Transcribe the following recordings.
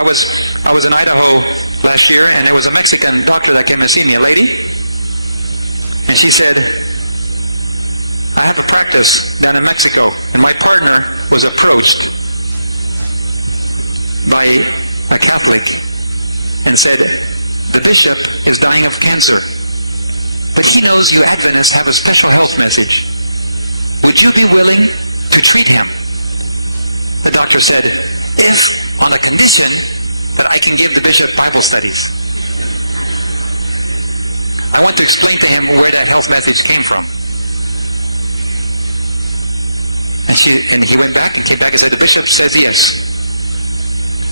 I was in Idaho last year, and there was a Mexican doctor that came to see me, a lady, and she said, I have a practice down in Mexico, and my partner was approached by a Catholic and said, the bishop is dying of cancer, but he knows you Adventists have a special health message. Would you be willing to treat him? The doctor said, if on the condition that I can give the bishop Bible studies. I want to explain to him where that health message came from. And he went back and came back and said, the bishop says yes.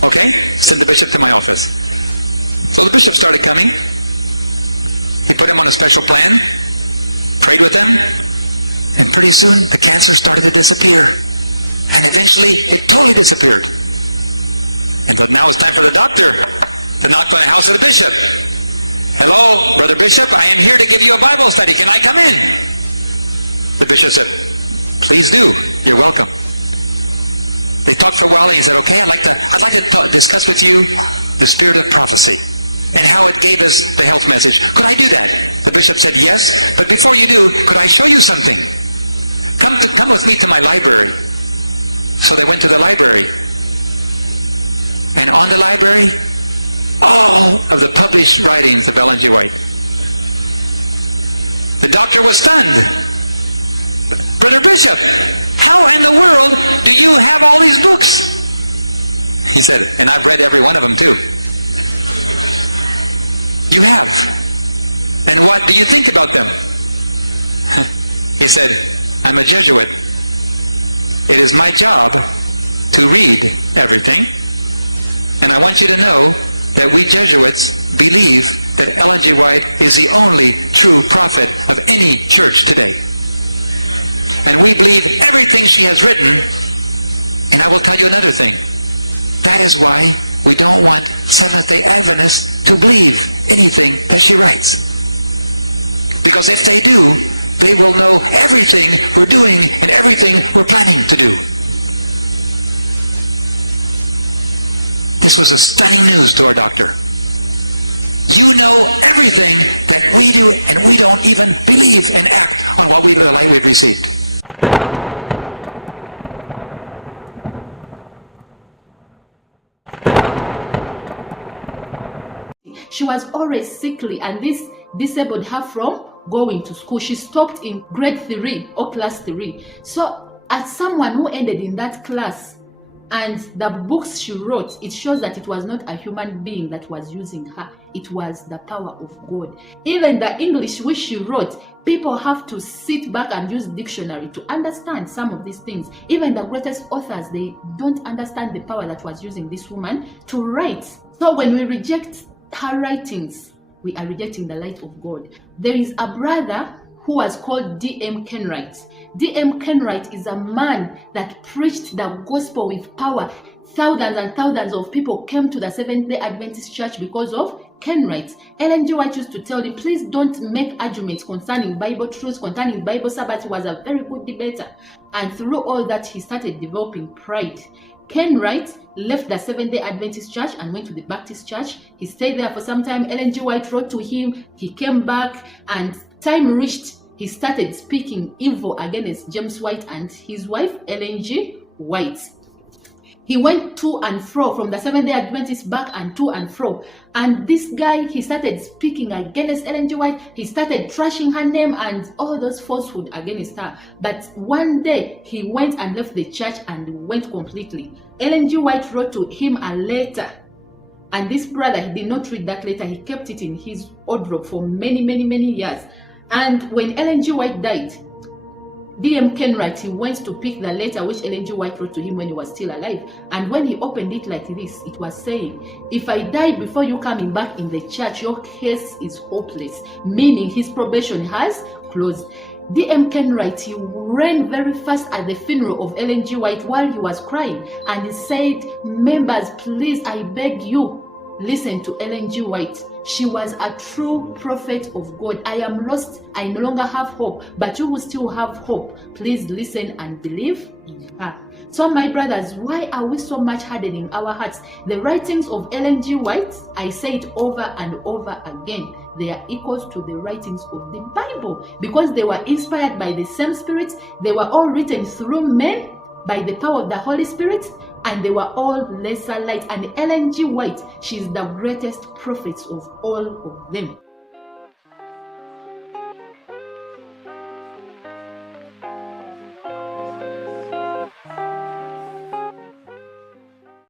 Okay, send the bishop to my office. So the bishop started coming. He put him on a special plan, prayed with them, and pretty soon the cancer started to disappear. And eventually it totally disappeared. And so now it's time for the doctor to knock on the house of the bishop. Hello, Brother Bishop, I am here to give you a Bible study. Can I come in? The bishop said, please do. You're welcome. They talked for a while and he said, okay, I'd like to discuss with you the spirit of prophecy and how it gave us the health message. Could I do that? The bishop said, yes, but before you do, could I show you something? Come with me to my library. So they went to the library. And on the library, all of the published writings of Ellen G. White. The doctor was stunned. Brother Bishop, how in the world do you have all these books? He said, and I've read every one of them too. You have. And what do you think about them? He said, I'm a Jesuit. It is my job to read everything. And I want you to know that we Jesuits believe that Ellen G. White is the only true prophet of any church today. And we believe everything she has written. And I will tell you another thing. That is why we don't want Seventh-day Adventists to believe anything that she writes. Because if they do, they will know everything we're doing and everything we're planning to do. This was a stunning news to our doctor. You know everything that we do, and we don't even believe and act on what we've received. She was always sickly, and this disabled her from going to school. She stopped in grade 3 or class 3. So as someone who ended in that class, and the books she wrote, it shows that it was not a human being that was using her. It was the power of God. Even the English which she wrote, people have to sit back and use dictionary to understand some of these things. Even the greatest authors, they don't understand the power that was using this woman to write. So when we reject her writings, we are rejecting the light of God. There is a brother who was called D.M. Kenwright. D.M. Kenwright is a man that preached the gospel with power. Thousands and thousands of people came to the Seventh-day Adventist Church because of Kenwright. Ellen G. White used to tell him, please don't make arguments concerning Bible truths, concerning Bible Sabbath. He was a very good debater. And through all that, he started developing pride. Kenwright left the Seventh-day Adventist Church and went to the Baptist Church. He stayed there for some time. Ellen G. White wrote to him. He came back, and time reached. He started speaking evil against James White and his wife, Ellen G. White. He went to and fro from the Seventh-day Adventist back and to and fro. And this guy, he started speaking against Ellen G. White. He started trashing her name and all those falsehood against her. But one day, he went and left the church and went completely. Ellen G. White wrote to him a letter. And this brother, he did not read that letter. He kept it in his wardrobe for many, many, many years. And when Ellen G. White died, D.M. Kenwright, he went to pick the letter which Ellen G. White wrote to him when he was still alive. And when he opened it like this, it was saying, if I die before you coming back in the church, your case is hopeless. Meaning his probation has closed. D.M. Kenwright, he ran very fast at the funeral of Ellen G. White while he was crying. And he said, members, please, I beg you, listen to Ellen G. White. She was a true prophet of God. I am lost. I no longer have hope. But you will still have hope. Please listen and believe in her. So my brothers, why are we so much hardening our hearts? The writings of Ellen G. White, I say it over and over again, they are equals to the writings of the Bible, because they were inspired by the same Spirit. They were all written through men by the power of the Holy Spirit, and they were all lesser light. And Ellen G. White, she is the greatest prophet of all of them.